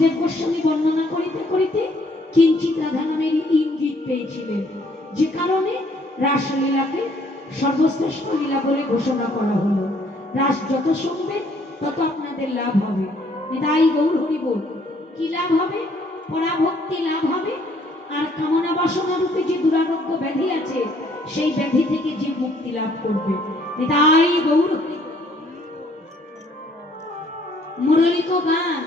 দেবগোস্বামী বর্ণনা করিতে করিতে কিঞ্চিত রাধা নামের ইঙ্গিত পেয়েছিলেন, যে কারণে রাসলীলাকে সর্বশ্রেষ্ঠ লীলা বলে ঘোষণা করা হলো। রাস যত শুনবেন তত আপনাদের লাভ হবে। নিতাই গৌর হরি বল। কি লাভ হবে? পরাভক্তি লাভ হবে, আর কামনা বাসনা রূপে যে দুরারোগ্য ব্যাধি আছে সেই ব্যাধি থেকে যে মুক্তি লাভ করবে। নিতাই গৌর হরি। মুরলিক গান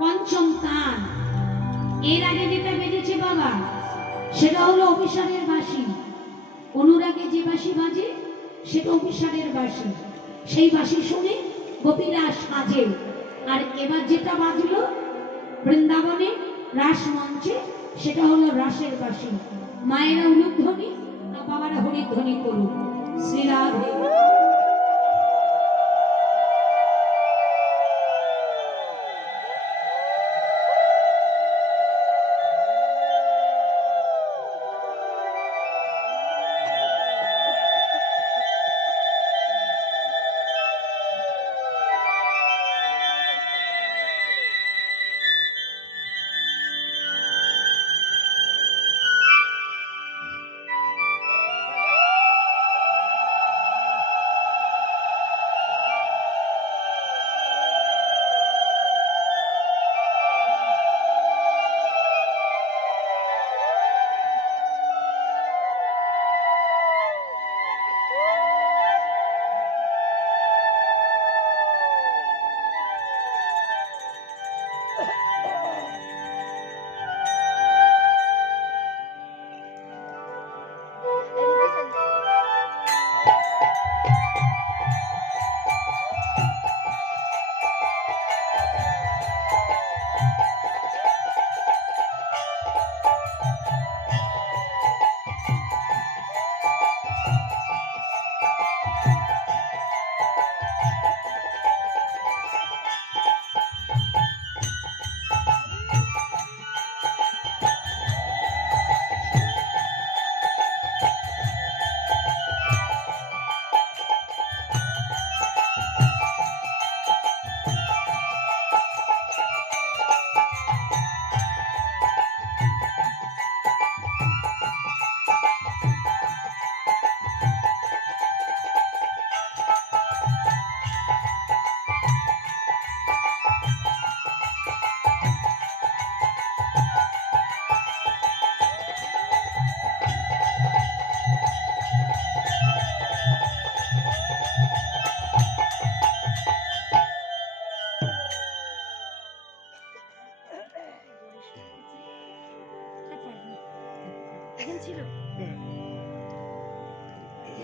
পঞ্চম তান। এর আগে যেটা বেজেছে বাবা, সেটা হলো অভিসারের বাঁশি। অনুরাগে যে বাঁশি বাজে সেটা অভিসারের বাঁশি। সেই বাঁশি শুনে গোপীরা সাজে। আর এবার যেটা বাজলো বৃন্দাবনে রাস মঞ্চে, সেটা হলো রাসের বাঁশি। মায়েরা উলুধ্বনি আর বাবারা হরিধ্বনি করুন। শ্রীরাধে।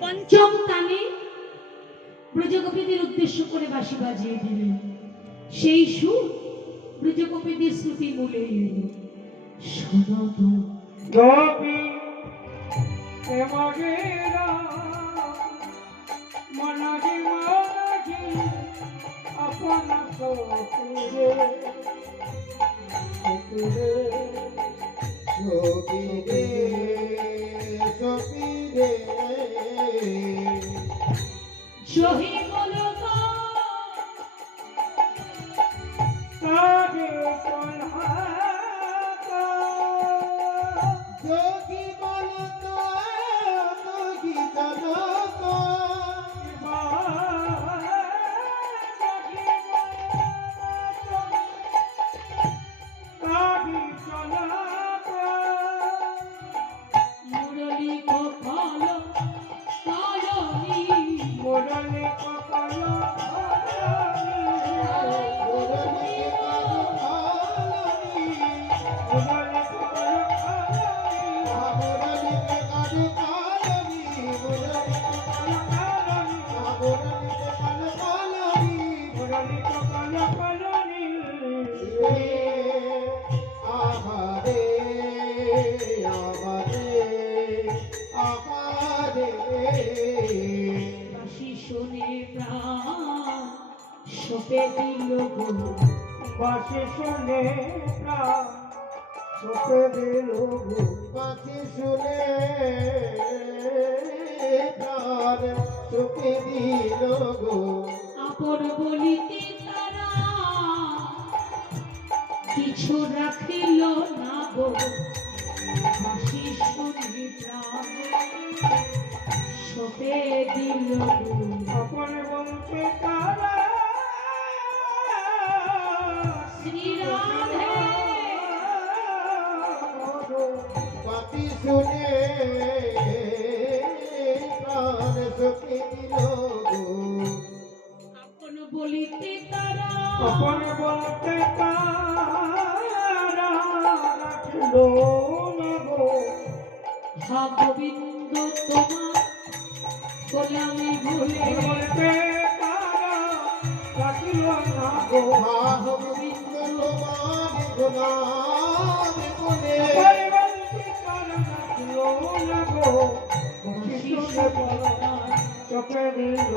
পঞ্চম তানে ব্রজগোপীদের উদ্দেশ্য করে বাঁশি বাজিয়ে দিলেন। সেই সুর ব্রজগোপীদের শ্রুতি বলে এলো। সদত গোপী প্রেমগেরা মনগে মনগে আপন সকুরে সকুরে সকিরে সকিরে সহি বলো তারে কলহাতা যোগী বলত যোগী চলত মুরলী কপাল কালনি, মুরলী কপাল বাঁশি শুনে প্রাণ সপে দিল গো। বাঁশি শুনে প্রাণ সপে দিল গো। বাঁশি শুনে প্রাণ সপে দিল গো। আপন বলিতে তারা কিছু রাখিল না গো হাসি শুনি প্রাণ সপে দিল আপন বলতে তারা শ্রীরাধে বাতি শুনে প্রাণ সুখে দিল আপন বলিতে তারা আপন বলতে তারা রাখিল না গো হা গোবিন্দ তোমার বলে আমি ভুলে বলতে তারা রাখিল না গো গোবিন্দ তোমার গোলাম বলে বলতে তারা রাখিল না গো চোখে দিল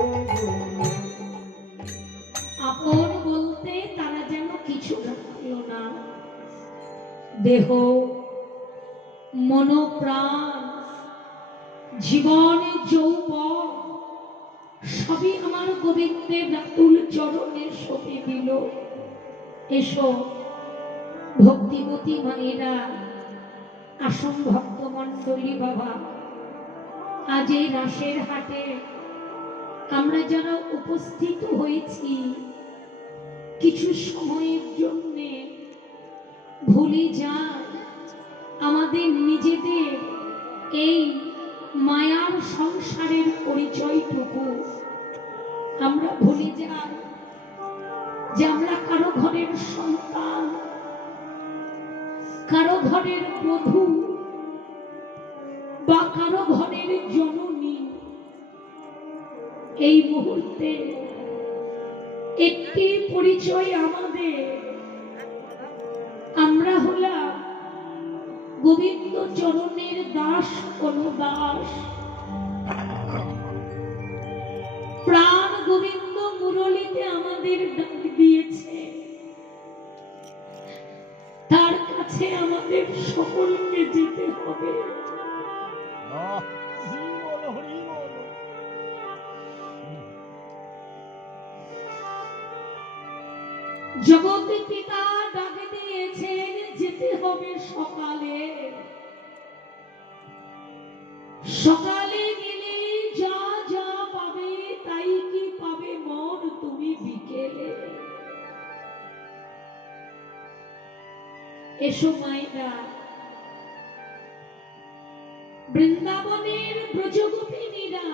আপন বলতে তারা যেন কিছু রাখল না দেহ মনোপ্রাণ জীবনে যৌবন সবই আমার গোবিন্দের রাতুল চরণে সঁপে দিল। এসো ভক্তিমতী মায়েরা, আসন ভক্তমণ্ডলী বাবা, আজ এই রাসের হাটে আমরা যারা উপস্থিত হয়েছি কিছু সময়ের জন্য ভুলে যাই আমাদের নিজেদের এই মায়ার সংসারের পরিচয়টুকু। আমরা ভুলে যাই যে আমরা কারো ঘরের সন্তান, কারো ঘরের বধূ বা কারো ঘরের জননী। এই মুহূর্তে একটি পরিচয় আমাদের, আমরা হলাম গোবিন্দ চরণের দাস অনুদাস। প্রাণ গোবিন্দ মুরলীতে আমাদের ডাক দিয়েছে, তার কাছে আমাদের সকলকে যেতে হবে। জগতে পিতা ডাক দিয়েছেন, যেতে হবে সকালে। সকালে গেলে যা যা পাবে তাই কি পাবে মন তুমি বিকেলে। এসো মায়েরা, বৃন্দাবনের ব্রজগোপিনীরা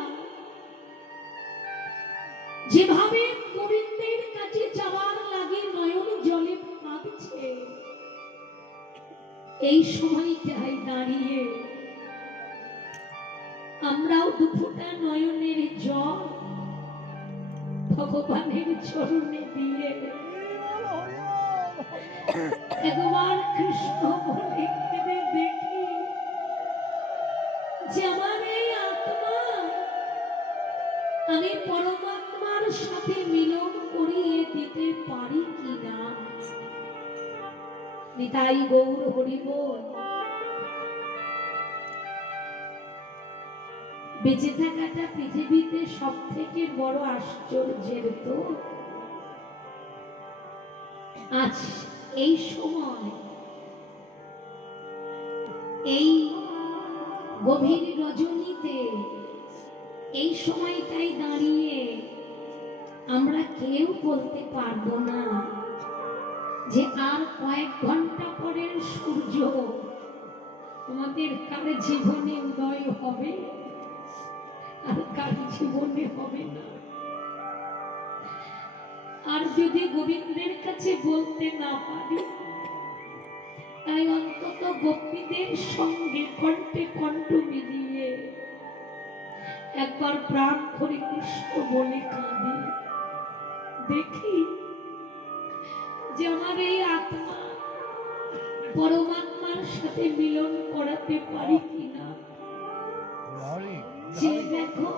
যেভাবে গোবিন্দের কাছে যাওয়ার লাগে নয়ন জলে কাঁদছে, এই সময়টায় দাঁড়িয়ে আমরাও দুফোঁটা নয়নের জল ভগবানের চরণে দিয়ে একবার কৃষ্ণ বলে কেঁদে দেখি যে আমার এই আত্মা আমি পরমাত্মার সাথে মিলন করিয়ে দিতে পারি কিনা। নিতাই গৌর হরি বল। বেঁচে থাকাটা পৃথিবীতে সব থেকে বড় আশ্চর্যের। তো আজ এই সময়, এই গভীর রজনীতে, এই সময়টাই দাঁড়িয়ে আমরা কেউ বলতে পারবো না যে আর কয়েক ঘন্টা পরের সূর্য তোমাদের কার জীবনে উদয় হবে আর কার জীবনে হবে না। আর যদি গোবিন্দের কাছে বলতে না পারি, তাই অন্তত গোপীদের সঙ্গে কণ্ঠে কণ্ঠ মিলিয়ে একবার প্রাণ করে কৃষ্ণ বলে কাঁদি দেখি যে আমার এই আত্মা পরমাত্মার সাথে মিলন করাতে পারি কিনা। যে দেখো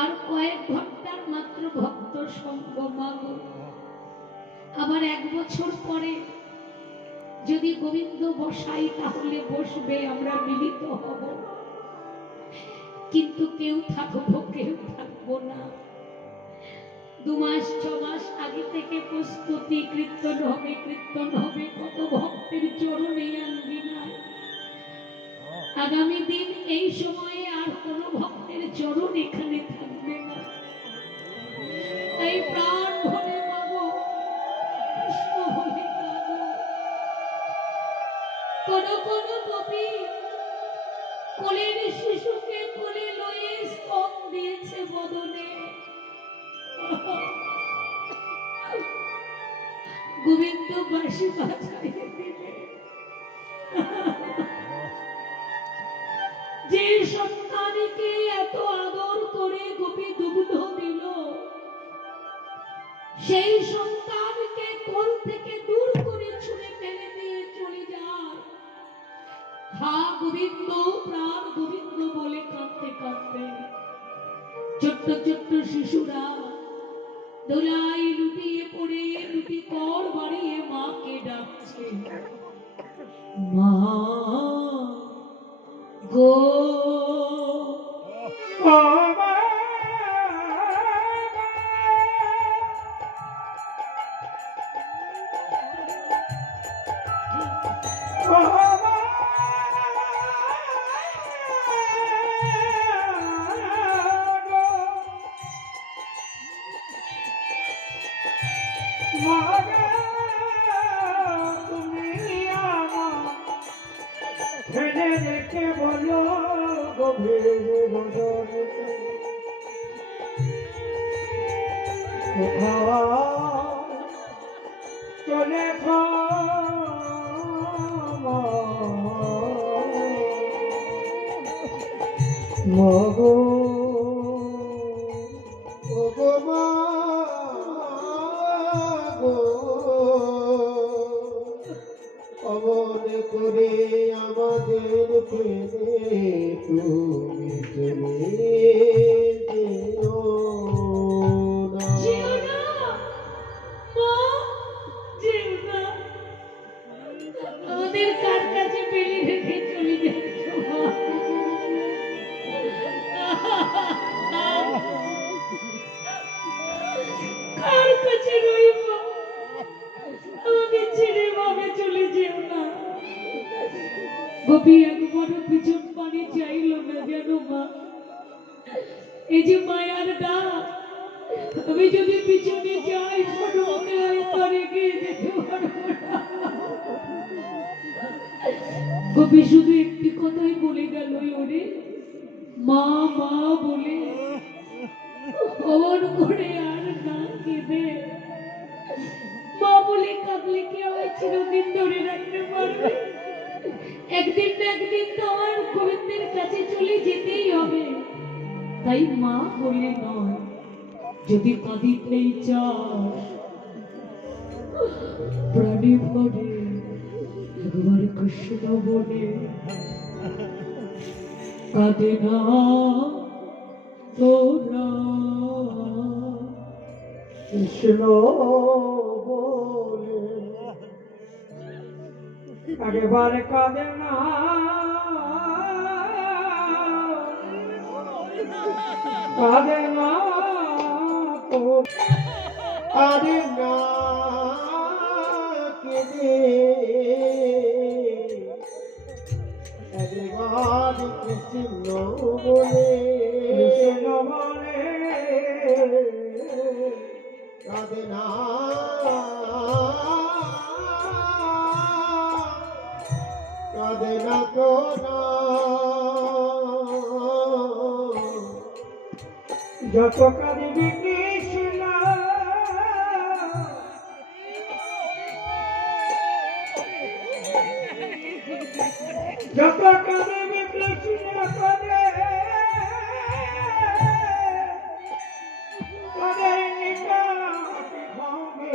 আর কয়েক ঘন্টার মাত্র ভক্ত সঙ্গ মাগো, আবার 1 বছর পরে যদি গোবিন্দ বসাই তাহলে বসবে, আমরা মিলিত হব, কিন্তু কেউ থাকবো কেউ থাকবো না। 2 মাস 6 মাস আগে থেকে প্রস্তুতি, কীর্তন হবে কত ভক্তের চরণে আঙ্গিনায়। আগামী দিন এই সময়ে আর কোন ভক্তের চরণ এখানে থাকবে না। তাই প্রাণ ভরে মাগো কৃষ্ণ বলে কাঁদো। কোন গোপী কোলের শিশুকে কোলে লয়ে স্তন দিয়েছে বদনে। গোবিন্দ বাঁশি বাজাইয়ে দিলে। যে সন্তানকে এত আদর করে গোপী দুগ্ধ দিল, সেই সন্তানকে কোল থেকে দূর করে ছুঁড়ে ফেলে দিয়ে চলে যায়। হা গোবিন্দ, প্রাণ গোবিন্দ বলে কাঁদতে কাঁদতে ছোট্ট ছোট্ট শিশুরা দোলাই লুটিয়ে পড়ে দুটি কর বাড়িয়ে মাকে ডাকছে, মা গো। রেখে বলো গভীর বদনে চলে মগো গো মা গো, অমন করে আমাদের ফেলে তুমি চলে যেও না। আমাদের কার কাছে ফেলে রেখে চলে যাচ্ছ? কার কাছে রইব? আমাকে ছেড়ে ভাবে চলে যেও না। গোপী একবারও পিছন পানি চাইল না যেন মা। এই যে মায়ার ডাক, আমি যদি পিছনে যাই মনে হয় তারে গিয়ে যেতে পারবো না। গোপী শুধু একটি কথাই বলে গেল, ওরে মা মা বলে অমন করে আর না কেঁদে। মা বলে কাঁদলে কি আমায় চিরদিন ধরে রাখতে পারবে? একদিন না একদিন তো আমার গোবিন্দের কাছে চলে যেতেই হবে। তাই মা বলে নয়, যদি কাঁদিতেই চাস প্রাণী ভরে একবার কৃষ্ণ বলে কাঁদে না তোরা। কৃষ্ণ বলে একেবারে কাঁদে না, কাঁদে না কাঁদে না কেঁদে একবার কৃষ্ণ বলে, কৃষ্ণ বলে কাঁদে না কাঁদে না তোরা। যত কাঁদিবি কৃষ্ণ যত কাঁদিবি কৃষ্ণ কাঁদে কাঁদে নিকাশ হবে।